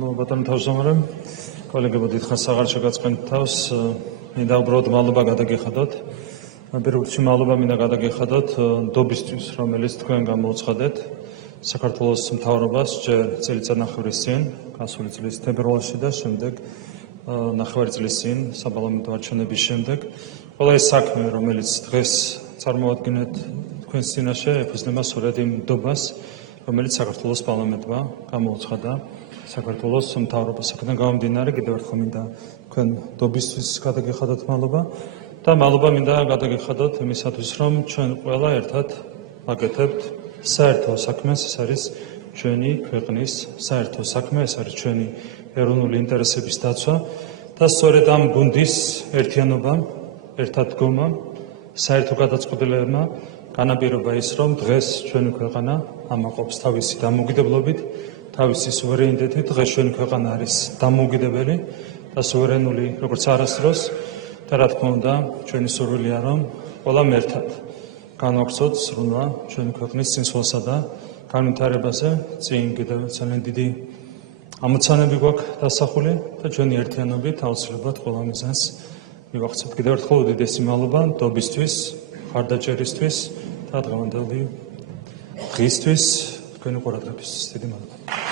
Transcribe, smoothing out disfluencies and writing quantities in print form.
ბატონო თავმჯდომარე, კოლეგებო, დიდხანს აღარ შეგაწყენთ თავს, მინდა უბრალოდ მადლობა გადაგიხადოთ. პირველ რიგში მადლობა მინდა გადაგიხადოთ ნდობისთვის, რომელიც თქვენ გამოუცხადეთ საქართველოს მთავრობას ჯერ წელიწადნახევრის წინ, გასული წლის თებერვალში და შემდეგ ნახევარი წლის წინ, საპარლამენტო არჩევნების შემდეგ. ყველა ეს საქმე, რომელიც დღეს წარმოვადგინეთ თქვენს წინაშე, ეფუძნება სწორედ იმ ნდობას, რომელიც საქართველოს პარლამენტმა გამოუცხადა საქართველოს მთავრობას. აქედან გამომდინარე, კიდევ ერთხელ მინდა თქვენ ნდობისთვის გადაგიხადოთ მადლობა და მადლობა მინდა გადაგიხადოთ იმისათვის, რომ ჩვენ ყველა ერთად ვაკეთებთ საერთო საქმეს, ეს არის ჩვენი ქვეყნის საერთო საქმე, ეს არის ჩვენი ეროვნული ინტერესების დაცვა და სწორედ ამ გუნდის ერთიანობამ, ერთად დგომამ, საერთო გადაწყვეტილებებმა განაპირობა ის, რომ დღეს ჩვენი ქვეყანა ამაყობს თავისი დამოუკიდებლობით, თავისი სუვერენიტეტით. დღეს ჩვენი ქვეყანა არის დამოუკიდებელი და სუვერენული, როგორც არასდროს და რა თქმა უნდა, ჩვენი სურვილია, რომ ყველამ ერთად განვაგრძოთ სრულა ჩვენი ქვეყნის წინსვლასა და განვითარებაზე. წინ კიდევ ძალიან დიდი ამოცანები გვაქვს დასახული და ჩვენი ერთიანობით აუცილებლად ყველა მიზანს მივახცევთ. კიდევ ერთხელ უდიდესი მადლობა ნდობისთვის, მხარდაჭერისთვის და დღევანდელი დღისთვის თქვენი ყურადღებისთვის. დიდი მადლობა.